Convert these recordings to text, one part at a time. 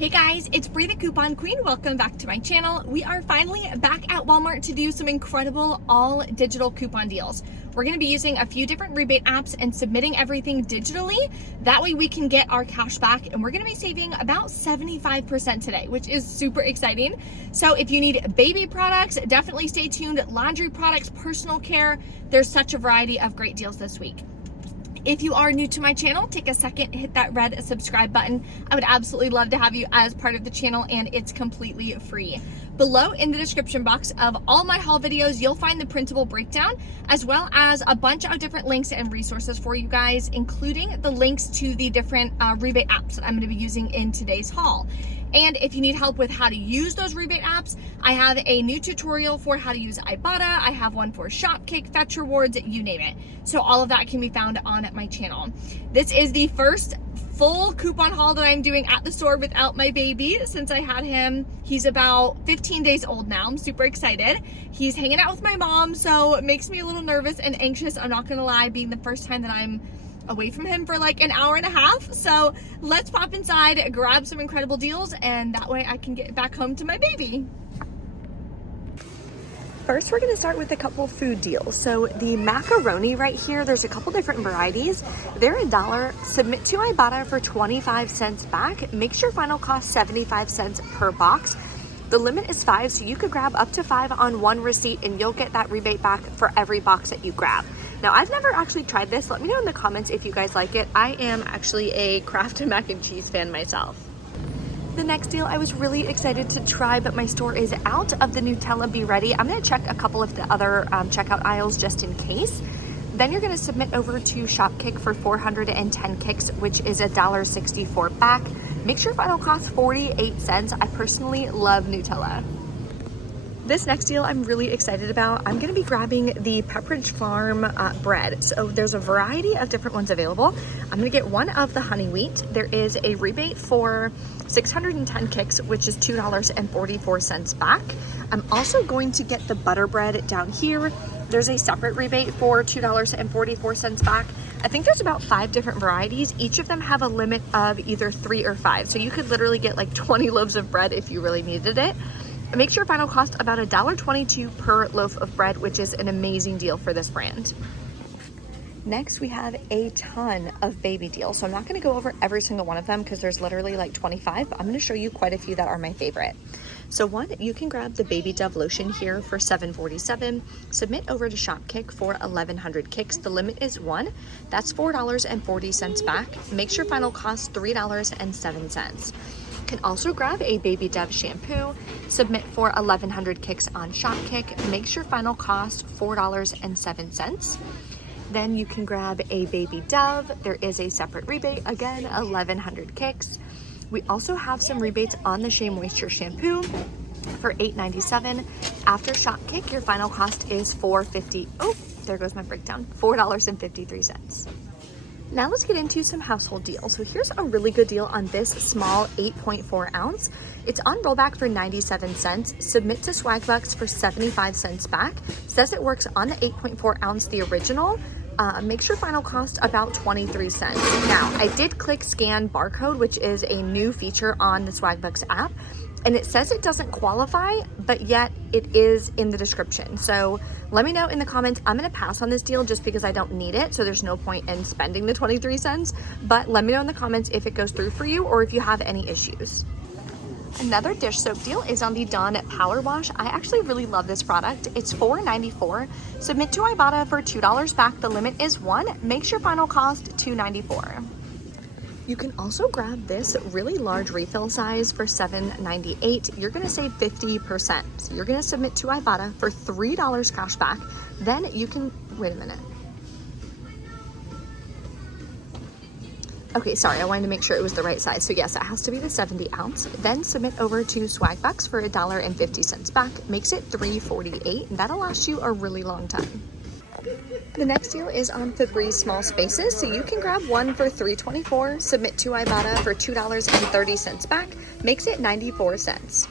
Hey guys, it's Bree the Coupon Queen. Welcome back to my channel. We are finally back at Walmart to do some incredible all digital coupon deals. We're going to be using a few different rebate apps and submitting everything digitally. That way we can get our cash back, and we're going to be saving about 75% today, which is super exciting. So if you need baby products, definitely stay tuned. Laundry products, personal care, there's such a variety of great deals this week. If you are new to my channel, take a second, hit that red subscribe button. I would absolutely love to have you as part of the channel, and it's completely free. Below in the description box of all my haul videos, you'll find the printable breakdown, as well as a bunch of different links and resources for you guys, including the links to the different rebate apps that I'm going to be using in today's haul. And if you need help with how to use those rebate apps, I have a new tutorial for how to use Ibotta. I have one for Shopkick, Fetch Rewards, you name it. So all of that can be found on my channel. This is the first full coupon haul that I'm doing at the store without my baby since I had him. He's about 15 days old now. I'm super excited. He's hanging out with my mom, so it makes me a little nervous and anxious. I'm not gonna lie, being the first time that I'm away from him for like an hour and a half. So let's pop inside, grab some incredible deals, and that way I can get back home to my baby. First, we're gonna start with a couple food deals. So the macaroni right here, there's a couple different varieties. They're $1. Submit to Ibotta for 25 cents back. Makes your final cost 75 cents per box. The limit is 5, so you could grab up to 5 on one receipt and you'll get that rebate back for every box that you grab. Now, I've never actually tried this. Let me know in the comments if you guys like it. I am actually a Kraft mac and cheese fan myself. The next deal I was really excited to try, but my store is out of the Nutella Be Ready. I'm gonna check a couple of the other checkout aisles just in case. Then you're gonna submit over to Shopkick for 410 kicks, which is $1.64 back. Makes your final cost 48 cents. I personally love Nutella. This next deal I'm really excited about. I'm gonna be grabbing the Pepperidge Farm bread. So there's a variety of different ones available. I'm gonna get one of the honey wheat. There is a rebate for 610 kicks, which is $2.44 back. I'm also going to get the butter bread down here. There's a separate rebate for $2.44 back. I think there's about 5 different varieties. Each of them have a limit of either 3 or 5. So you could literally get like 20 loaves of bread if you really needed it. It makes your final cost about $1.22 per loaf of bread, which is an amazing deal for this brand. Next, we have a ton of baby deals. So I'm not gonna go over every single one of them because there's literally like 25, but I'm gonna show you quite a few that are my favorite. So one, you can grab the Baby Dove lotion here for $7.47. Submit over to Shopkick for 1,100 kicks. The limit is 1. That's $4.40 back. Makes your final cost $3.07. Can also grab a Baby Dove shampoo. Submit for 1,100 kicks on Shopkick. Makes your final cost $4.07. Then you can grab a Baby Dove. There is a separate rebate, again, 1,100 kicks. We also have some rebates on the Shea Moisture shampoo for $8.97. After Shopkick, your final cost is $4.50. Oh, there goes my breakdown, $4.53. Now let's get into some household deals. So here's a really good deal on this small 8.4 ounce. It's on rollback for 97 cents. Submit to Swagbucks for 75 cents back. Says it works on the 8.4 ounce, the original. Makes your final cost about 23 cents. Now, I did click scan barcode, which is a new feature on the Swagbucks app, and it says it doesn't qualify, but yet it is in the description. So let me know in the comments. I'm gonna pass on this deal just because I don't need it, so there's no point in spending the 23 cents, but let me know in the comments if it goes through for you or if you have any issues. Another dish soap deal is on the Dawn Power Wash. I actually really love this product. It's $4.94. Submit to Ibotta for $2 back. The limit is 1. Makes your final cost $2.94. You can also grab this really large refill size for $7.98. You're gonna save 50%. So you're gonna submit to Ibotta for $3 cash back. Then you can, wait a minute. Okay, sorry, I wanted to make sure it was the right size. So yes, it has to be the 70 ounce. Then submit over to Swagbucks for $1.50 back. Makes it $3.48, and that'll last you a really long time. The next deal is on Febreze Small Spaces. So you can grab one for $3.24, submit to Ibotta for $2.30 back. Makes it 94 cents.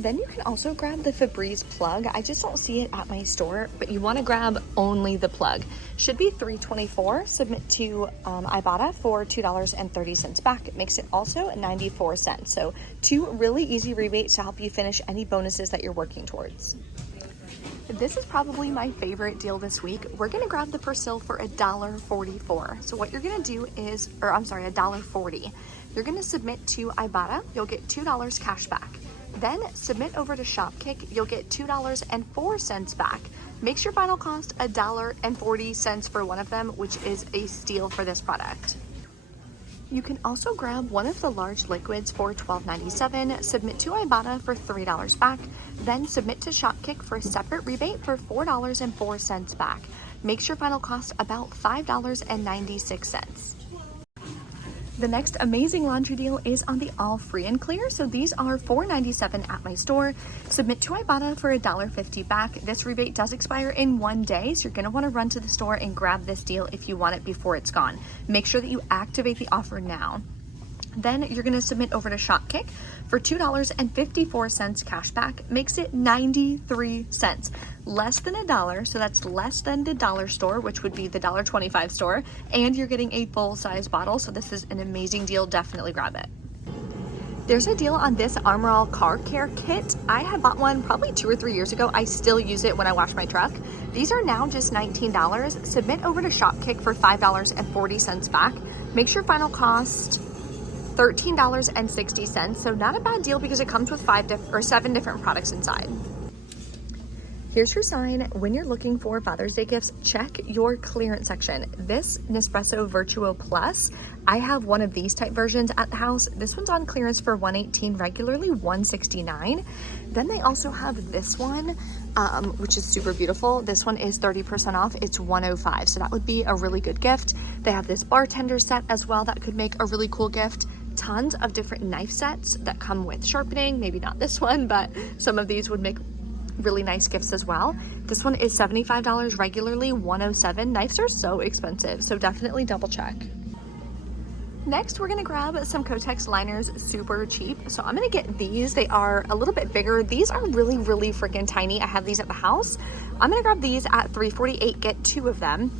Then you can also grab the Febreze plug. I just don't see it at my store, but you want to grab only the plug. Should be $3.24. Submit to Ibotta for $2.30 back. It makes it also 94 cents. So 2 really easy rebates to help you finish any bonuses that you're working towards. This is probably my favorite deal this week. We're gonna grab the Persil for $1.44. So what you're gonna do is, $1.40. You're gonna submit to Ibotta, you'll get $2 cash back. Then submit over to Shopkick, you'll get $2.04 back. Makes your final cost $1.40 for one of them, which is a steal for this product. You can also grab one of the large liquids for $12.97, submit to Ibotta for $3 back, then submit to Shopkick for a separate rebate for $4.04 back. Makes your final cost about $5.96. The next amazing laundry deal is on the all free and clear. So these are $4.97 at my store. Submit to Ibotta for $1.50 back. This rebate does expire in 1 day, so you're gonna wanna run to the store and grab this deal if you want it before it's gone. Make sure that you activate the offer now. Then you're gonna submit over to Shopkick for $2.54 cash back. Makes it 93 cents. Less than $1, so that's less than the dollar store, which would be the $1.25 store, and you're getting a full-size bottle, so this is an amazing deal. Definitely grab it. There's a deal on this Armor All car care kit. I had bought one probably 2 or 3 years ago. I still use it when I wash my truck. These are now just $19. Submit over to Shopkick for $5.40 back. Makes your final cost $13.60, so not a bad deal because it comes with 7 different products inside. Here's your sign when you're looking for Father's Day gifts. Check your clearance section. This Nespresso Virtuo Plus, I have one of these type versions at the house. This one's on clearance for $118, regularly $169. Then they also have this one, which is super beautiful. This one is 30% off. It's $105, so that would be a really good gift. They have this bartender set as well that could make a really cool gift. Tons of different knife sets that come with sharpening. Maybe not this one, but some of these would make really nice gifts as well. This one is $75, regularly $107. Knives are so expensive, so definitely double check. Next, we're gonna grab some Kotex liners, super cheap. So I'm gonna get these. They are a little bit bigger. These are really, really freaking tiny. I have these at the house. I'm gonna grab these at $3.48, get 2 of them.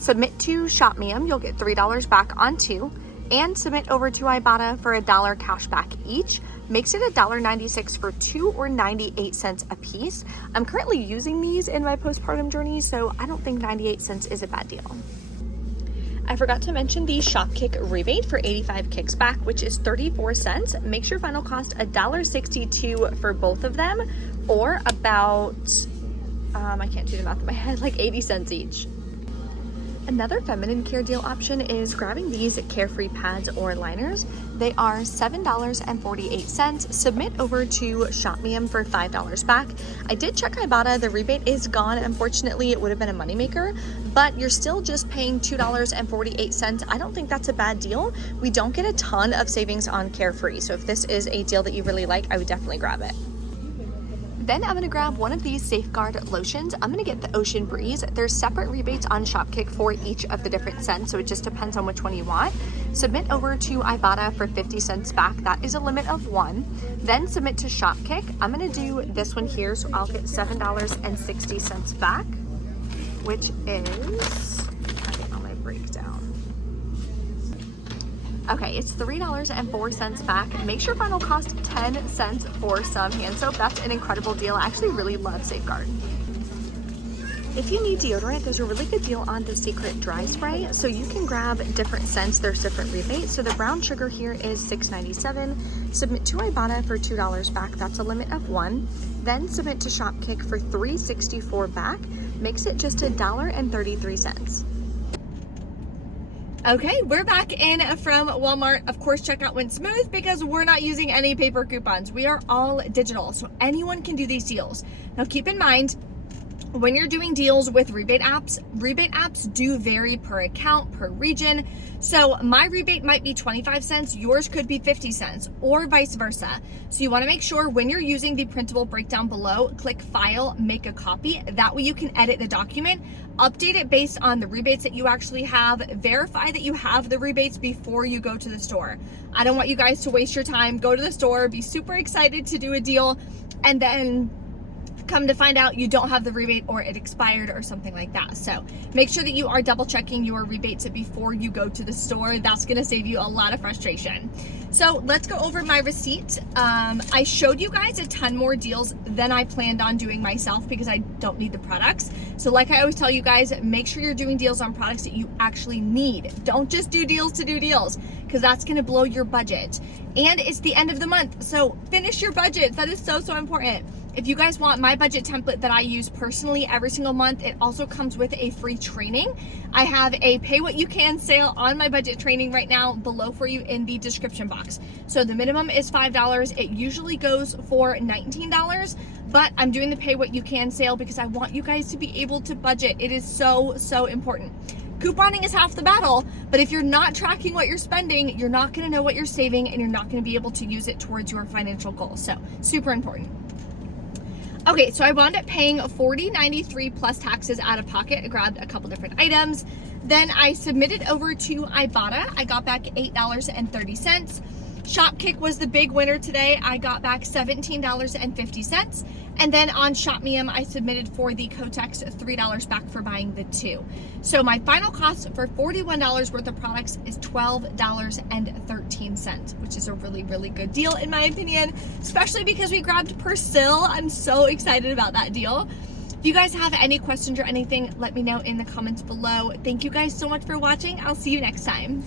Submit to Shop Me 'em, you'll get $3 back on 2. And submit over to Ibotta for $1 cash back each. Makes it $1.96 for 2 or 98 cents a piece. I'm currently using these in my postpartum journey, so I don't think 98 cents is a bad deal. I forgot to mention the Shopkick rebate for 85 kicks back, which is 34 cents. Makes your final cost $1.62 for both of them, or about, I can't do the math in my head, like 80 cents each. Another feminine care deal option is grabbing these Carefree pads or liners. They are $7.48. Submit over to Shop Me 'em for $5 back. I did check Ibotta. The rebate is gone. Unfortunately, it would have been a moneymaker, but you're still just paying $2.48. I don't think that's a bad deal. We don't get a ton of savings on Carefree, so if this is a deal that you really like, I would definitely grab it. Then I'm gonna grab one of these Safeguard lotions. I'm gonna get the Ocean Breeze. There's separate rebates on Shopkick for each of the different scents, so it just depends on which one you want. Submit over to Ibotta for 50 cents back. That is a limit of 1. Then submit to Shopkick. I'm gonna do this one here, so I'll get $7.60 back, which is, on my breakdown. Okay, it's $3.04 back. Makes your final cost 10 cents for some hand soap. That's an incredible deal. I actually really love Safeguard. If you need deodorant, there's a really good deal on the Secret Dry Spray. So you can grab different scents. There's different rebates. So the brown sugar here is $6.97. Submit to Ibotta for $2 back. That's a limit of 1. Then submit to Shopkick for $3.64 back. Makes it just $1.33. Okay, we're back in from Walmart. Of course, checkout went smooth because we're not using any paper coupons. We are all digital, so anyone can do these deals. Now keep in mind, when you're doing deals with rebate apps do vary per account, per region. So my rebate might be 25 cents, yours could be 50 cents, or vice versa. So you wanna make sure when you're using the printable breakdown below, click File, Make a Copy. That way you can edit the document, update it based on the rebates that you actually have, verify that you have the rebates before you go to the store. I don't want you guys to waste your time, go to the store, be super excited to do a deal, and then come to find out you don't have the rebate or it expired or something like that. So make sure that you are double checking your rebates before you go to the store. That's gonna save you a lot of frustration. So let's go over my receipt. I showed you guys a ton more deals than I planned on doing myself because I don't need the products. So like I always tell you guys, make sure you're doing deals on products that you actually need. Don't just do deals to do deals, because that's gonna blow your budget. And it's the end of the month, so finish your budget. That is so, so important. If you guys want my budget template that I use personally every single month, it also comes with a free training. I have a pay what you can sale on my budget training right now below for you in the description box. So the minimum is $5. It usually goes for $19, but I'm doing the pay what you can sale because I want you guys to be able to budget. It is so, so important. Couponing is half the battle, but if you're not tracking what you're spending, you're not gonna know what you're saving and you're not gonna be able to use it towards your financial goals. So super important. Okay, so I wound up paying $40.93 plus taxes out of pocket. I grabbed a couple different items. Then I submitted over to Ibotta. I got back $8.30. Shopkick was the big winner today. I got back $17.50. And then on ShopMeum, I submitted for the Kotex $3 back for buying the 2. So my final cost for $41 worth of products is $12.13, which is a really, really good deal in my opinion, especially because we grabbed Persil. I'm so excited about that deal. If you guys have any questions or anything, let me know in the comments below. Thank you guys so much for watching. I'll see you next time.